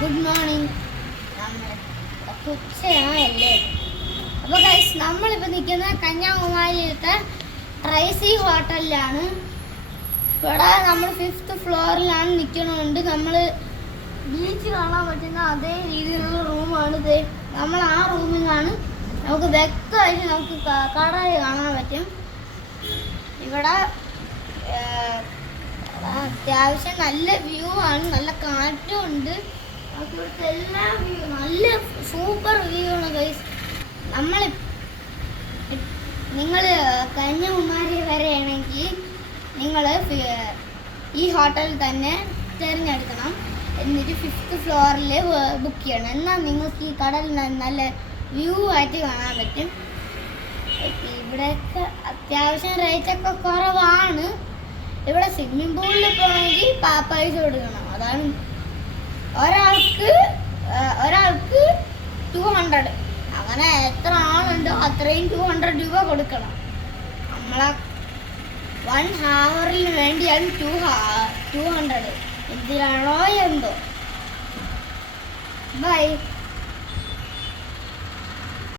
Good morning. നമ്മൾ ഉച്ചയായല്ലേ. അപ്പോൾ guys, നമ്മളിപ്പോൾ നിൽക്കുന്നത് കന്യാകുമാരിയിലത്തെ ട്രൈസി ഹോട്ടലിലാണ്. ഇവിടെ നമ്മൾ 5th ഫ്ലോറിലാണ് നിൽക്കണമുണ്ട്. നമ്മൾ ബീച്ച് കാണാൻ പറ്റുന്ന അതേ രീതിയിലുള്ള റൂമാണിത്. നമ്മൾ ആ റൂമിൽ നിന്നാണ് നമുക്ക് വ്യക്തമായിട്ട് നമുക്ക് കടൽ കാണാൻ പറ്റും. ഇവിടെ അത്യാവശ്യം നല്ല വ്യൂ ആണ്, നല്ല കാറ്റും ഉണ്ട്. നമുക്ക് ഇവിടുത്തെ എല്ലാ വ്യൂ നല്ല സൂപ്പർ വ്യൂ ആണ് ഗൈസ്. നിങ്ങൾ കന്യാകുമാരി വരെയാണെങ്കിൽ നിങ്ങൾ ഈ ഹോട്ടൽ തന്നെ തിരഞ്ഞെടുക്കണം. എന്നിട്ട് 5th ഫ്ലോറിൽ ബുക്ക് ചെയ്യണം. എന്നാൽ നിങ്ങൾക്ക് ഈ കടൽ നല്ല വ്യൂ ആയിട്ട് കാണാൻ പറ്റും. ഇവിടെയൊക്കെ അത്യാവശ്യം റേറ്റൊക്കെ കുറവാണ്. ഇവിടെ സ്വിമ്മിംഗ് പൂളിൽ പോകണമെങ്കിൽ പൈസ കൊടുക്കണം. അതാണ് ഒരാൾക്ക് 200. അങ്ങനെ എത്ര ആളുണ്ടോ അത്രയും 200 രൂപ കൊടുക്കണം. നമ്മളെ 1 ഹവറിന് വേണ്ടിയാണ് 200. എന്തിനാണോ എന്തോ. ബൈ.